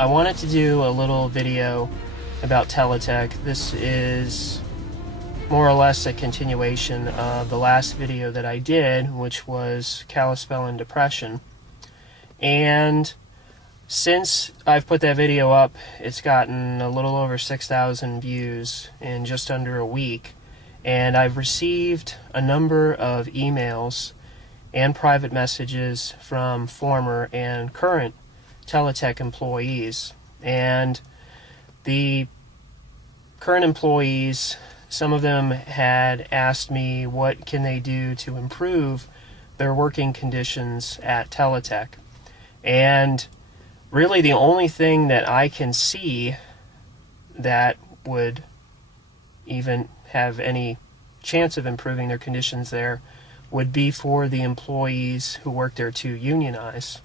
I wanted to do a little video about Teletech. This is more or less a continuation of the last video that I did, which was Kalispell and depression. And since I've put that video up, it's gotten a little over 6,000 views in just under a week. And I've received a number of emails and private messages from former and current Teletech employees. And the current employees, some of them had asked me what can they do to improve their working conditions at Teletech. And really the only thing that I can see that would even have any chance of improving their conditions there would be for the employees who work there to unionize.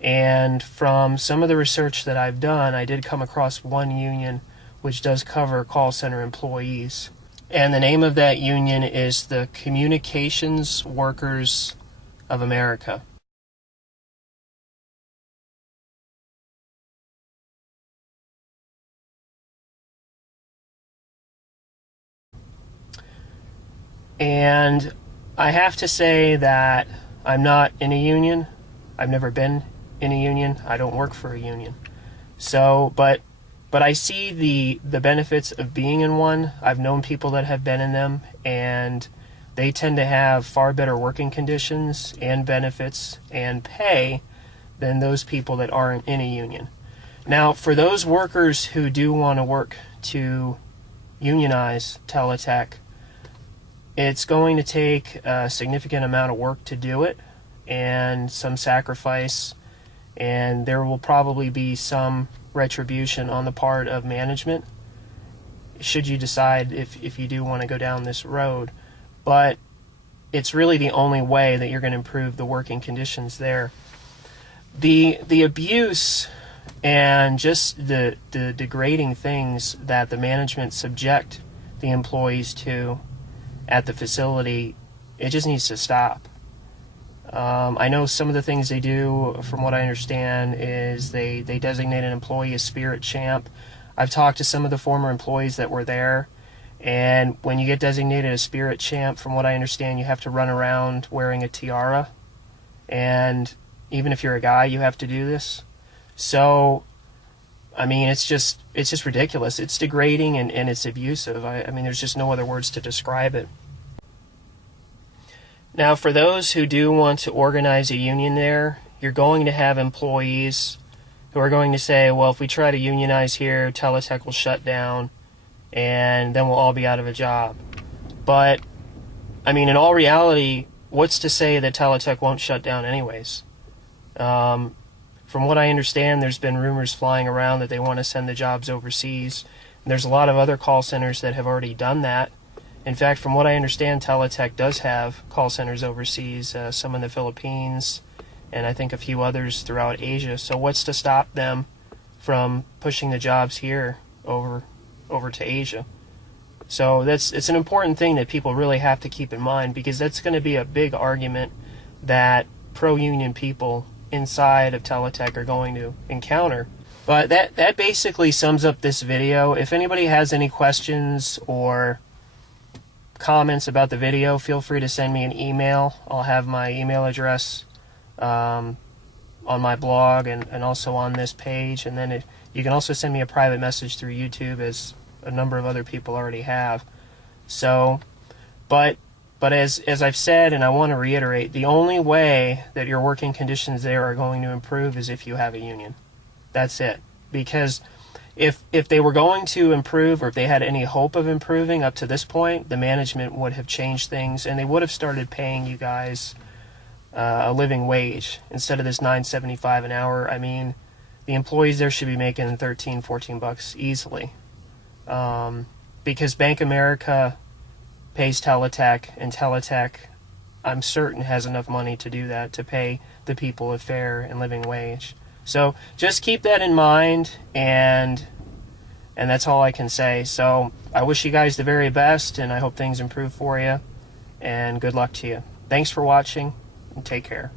And from some of the research that I've done, I did come across one union which does cover call center employees. And the name of that union is the Communications Workers of America. And I have to say that I'm not in a union. I've never been in a union. I don't work for a union. So, but I see the benefits of being in one. I've known people that have been in them, and they tend to have far better working conditions and benefits and pay than those people that aren't in a union. Now, for those workers who do want to work to unionize Teletech, it's going to take a significant amount of work to do it and some sacrifice, and there will probably be some retribution on the part of management should you decide if you do want to go down this road. But it's really the only way that you're going to improve the working conditions there. The abuse and just the degrading things that the management subject the employees to at the facility, it just needs to stop. I know some of the things they do, from what I understand, is they designate an employee a spirit champ. I've talked to some of the former employees that were there, and when you get designated a spirit champ, from what I understand, you have to run around wearing a tiara, and even if you're a guy, you have to do this. So, I mean, it's just ridiculous. It's degrading and it's abusive. I mean, there's just no other words to describe it. Now, for those who do want to organize a union there, you're going to have employees who are going to say, well, if we try to unionize here, Teletech will shut down, and then we'll all be out of a job. But, I mean, in all reality, what's to say that Teletech won't shut down anyways? From what I understand, there's been rumors flying around that they want to send the jobs overseas. And there's a lot of other call centers that have already done that. In fact, from what I understand, Teletech does have call centers overseas, some in the Philippines, and I think a few others throughout Asia. So what's to stop them from pushing the jobs here over to Asia? So it's an important thing that people really have to keep in mind, because that's going to be a big argument that pro-union people inside of Teletech are going to encounter. But that basically sums up this video. If anybody has any questions or comments about the video, feel free to send me an email. I'll have my email address on my blog and also on this page. And then you can also send me a private message through YouTube, as a number of other people already have. So, but as I've said, and I want to reiterate, the only way that your working conditions there are going to improve is if you have a union. That's it. Because if they were going to improve, or if they had any hope of improving up to this point, the management would have changed things, and they would have started paying you guys a living wage instead of this $9.75 an hour. I mean, the employees there should be making $13-14 easily, because Bank America pays Teletech, and Teletech, I'm certain, has enough money to do that, to pay the people a fair and living wage. So just keep that in mind, and that's all I can say. So I wish you guys the very best, and I hope things improve for you, and good luck to you. Thanks for watching, and take care.